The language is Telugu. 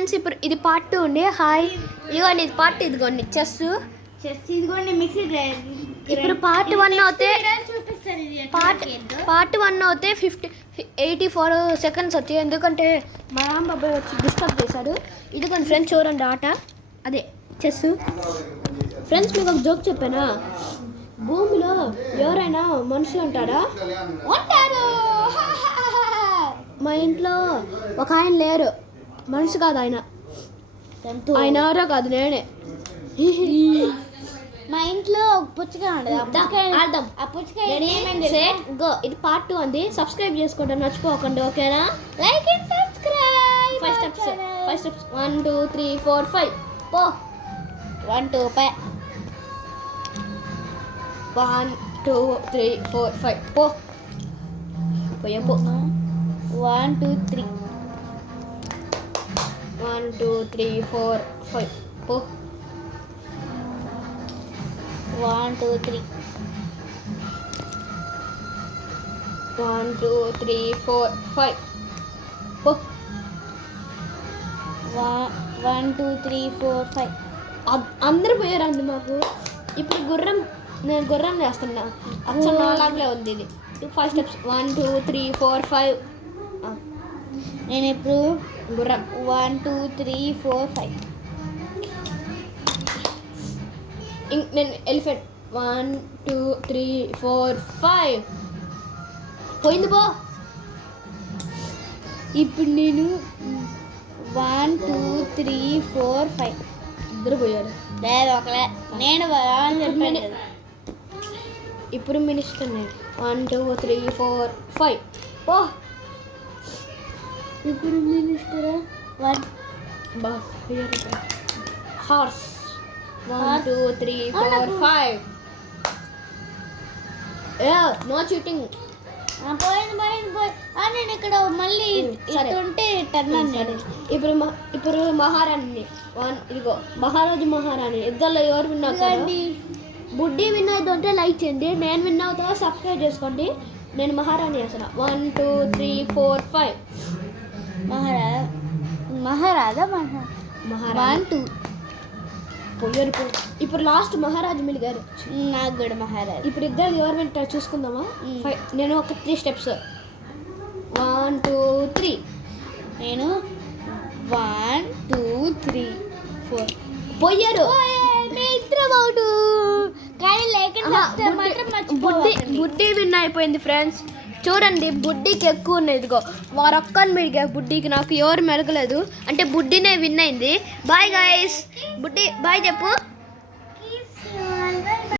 ఫ్రెండ్స్ ఇప్పుడు ఇది పార్ట్ 2 అండి. హాయ్ ఇదిగోండి ఇది పార్ట్, ఇదిగోండి చెస్ ఇదిగోండి మిక్సీ ఇప్పుడు పార్ట్ 1 అవుతే చూపిస్తారు. ఇది పార్ట్ 1 అవుతే 84 సెకండ్స్ వచ్చాయి, ఎందుకంటే మా రామ్ బాబాయ్ వచ్చి డిస్టర్బ్ చేశాడు. ఇదిగోండి ఫ్రెండ్స్ చూడండి ఆట, అదే చెస్. ఫ్రెండ్స్ మీకు ఒక జోక్ చెప్పానా, భూమిలో ఎవరైనా మనుషులు ఉంటారా? ఉంటారు. మా ఇంట్లో ఒక ఆయన లేరు, మనిషి కాదు ఆయన, ఆయన ఎవరో కాదు నేనే. మా ఇంట్లో పుచ్చకాయ ఉండదు. ఆ పుచ్చకాయ గో. ఇది పార్ట్ 2 అండి. సబ్స్క్రైబ్ చేసుకోవడం మర్చిపోకండి, ఓకేనా? Like and subscribe. 5 స్టెప్స్ 1 2 3 4 5 పో. 1 2 5 1 2 3 4 5 పో. పోయే పో. 1 2 3 1 2 3 4 5 పో. 1 2 3 1 2 3 4 5 పో. 1 2 3 4 5. అందరూ పోయారండి మాకు. ఇప్పుడు నేను గుర్రం వేస్తున్నా, అచ్చం నాలాగలే ఉంది ఇది. 5 స్టెప్స్ 1 2 3 4 5. నేను ఇప్పుడు గుర్రం 1 2 3 4 5. నేను ఎలిఫెంట్ 1 2 3 4 5 పోయింది పో. ఇప్పుడు నేను 1 2 3 4 5. ఇద్దరు పోయారు. లేదు ఒకలే, నేను చెప్పాను. ఇప్పుడు మినిస్టర్ 1 2 3 4 5 పో. ఇప్పుడు మినిస్టర్ 1 బా హార్స్ 1 2 3 4 5. No cheating. పోయింది. నేను ఇక్కడ మళ్ళీ సరే. ఉంటే టర్న్ అన్నాడు. ఇప్పుడు మహారాణి ఇదిగో మహారాజు మహారాణి ఇద్దరు ఎవరు విన్ అవుతారు? బుడ్డి విన్ అవుతుంటే లైక్ చేయండి, నేను విన్ అవుతా సబ్స్క్రైబ్ చేసుకోండి. నేను మహారాణి వేసిన 1 2 3 4 5 మహారాజా 1 2 పోయారు. ఇప్పుడు లాస్ట్ మహారాజు మిలిగారు. నాకు కూడా మహారాజు. ఇప్పుడు ఇద్దరు ఎవరు వింటారు చూసుకుందామా? నేను ఒక 3 స్టెప్స్ 1 2 3. నేను 1 2 3 4 పోయారు. కానీ లైక్ అండ్ సబ్స్క్రైబ్ మాత్రం మర్చిపోవద్దు. బుడ్డి విన్ అయిపోయింది ఫ్రెండ్స్. చూడండి బుడ్డికి ఎక్కువ ఉన్నాయి. ఇదిగో వారొక్కని మెరిగా, బుడ్డికి నాకు ఎవరు మెరగలేదు, అంటే బుడ్డినే విన్ అయింది. Bye guys. బుడ్డి బాయ్ చెప్పు.